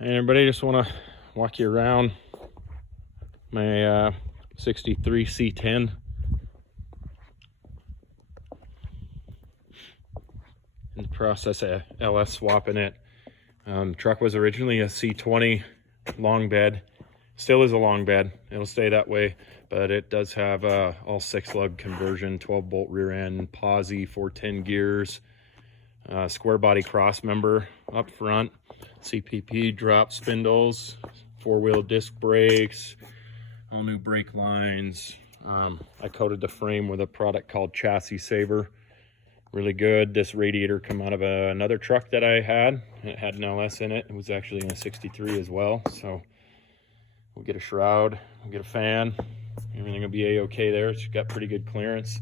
Hey everybody, just want to walk you around my 63 c-10. In the process of LS swapping it. The truck was originally a c-20 long bed. Still is a long bed. It'll stay that way, but it does have all 6-lug conversion, 12-bolt rear end, posi, 410 gears, square body cross member up front, CPP drop spindles, 4-wheel disc brakes, all new brake lines. I coated the frame with a product called Chassis Saver. Really good. This radiator come out of another truck that I had. It had an LS in it. It was actually in a 63 as well. So we'll get a shroud, we'll get a fan. Everything will be a-okay there. It's got pretty good clearance.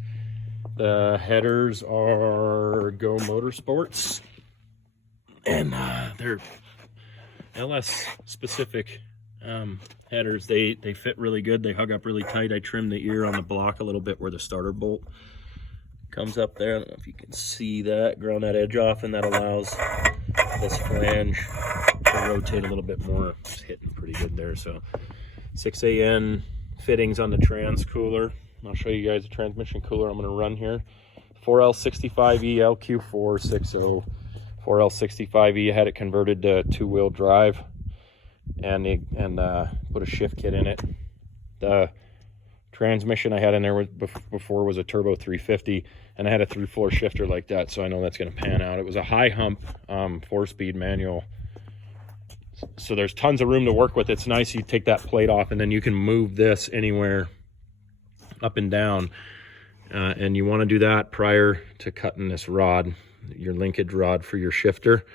The headers are Go Motorsports, and they're LS specific headers. They fit really good. They hug up really tight. I trimmed the ear on the block a little bit where the starter bolt comes up there. I don't know if you can see that. Ground that edge off, and that allows this flange to rotate a little bit more. It's hitting pretty good there. So 6AN fittings on the trans cooler. I'll show you guys the transmission cooler I'm going to run here. 4L65E LQ460. 4L65E. I had it converted to 2-wheel drive and put a shift kit in it. The transmission I had in there before was a turbo 350, and I had a 3/4 shifter like that, so I know that's going to pan out. It was a high hump 4-speed manual, so there's tons of room to work with. It's nice. You take that plate off and then you can move this anywhere up and down, and you want to do that prior to cutting this rod, your linkage rod for your shifter.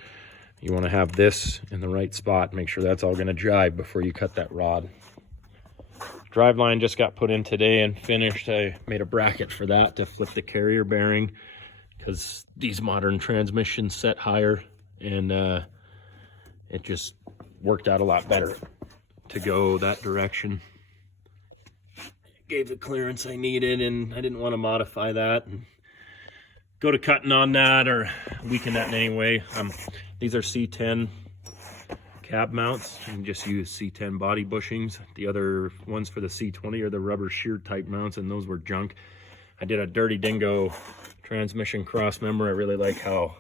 You want to have this in the right spot. Make sure that's all going to jive before you cut that rod. Driveline just got put in today and finished. I made a bracket for that to flip the carrier bearing, because these modern transmissions set higher, and it just worked out a lot better to go that direction. Gave the clearance I needed, and I didn't want to modify that and go to cutting on that or weaken that in any way. These are c-10 cab mounts. You can just use c-10 body bushings. The other ones for the c-20 are the rubber shear type mounts, and those were junk. I did a Dirty Dingo transmission cross member. I really like how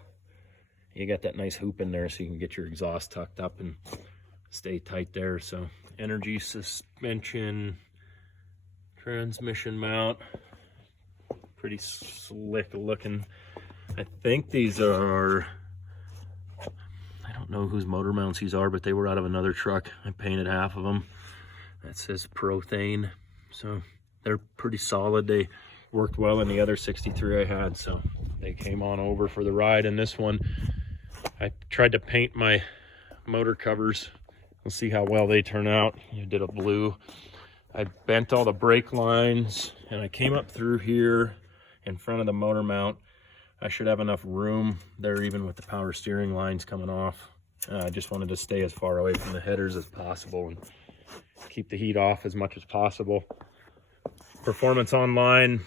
you got that nice hoop in there so you can get your exhaust tucked up and stay tight there. So energy suspension transmission mount, pretty slick looking. I think these are, I don't know whose motor mounts these are, but they were out of another truck. I painted half of them. That says Prothane, so they're pretty solid. They worked well in the other 63 I had, so they came on over for the ride. And this one, I tried to paint my motor covers. We'll see how well they turn out. I did a blue. I bent all the brake lines, and I came up through here in front of the motor mount. I should have enough room there, even with the power steering lines coming off. I just wanted to stay as far away from the headers as possible and keep the heat off as much as possible. Performance Online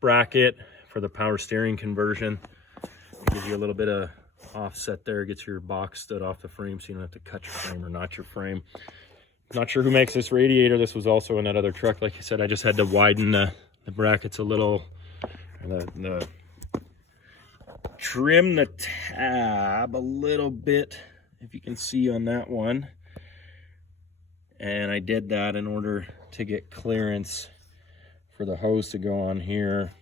bracket for the power steering conversion. Gives you a little bit of offset there, gets your box stood off the frame so you don't have to cut your frame or notch your frame. Not sure who makes this radiator. This was also in that other truck. Like I said, I just had to widen the brackets a little, trim the tab a little bit, if you can see on that one. And I did that in order to get clearance for the hose to go on here,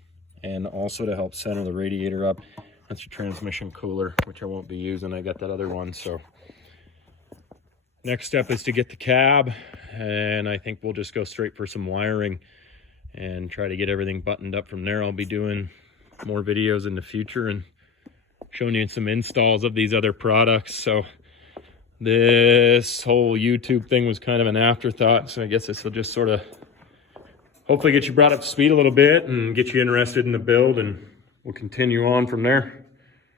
and also to help center the radiator up. That's your transmission cooler, which I won't be using. I got that other one. So next step is to get the cab, and I think we'll just go straight for some wiring and try to get everything buttoned up from there. I'll be doing more videos in the future and showing you some installs of these other products. So this whole YouTube thing was kind of an afterthought, so I guess this will just sort of hopefully get you brought up to speed a little bit and get you interested in the build, and we'll continue on from there.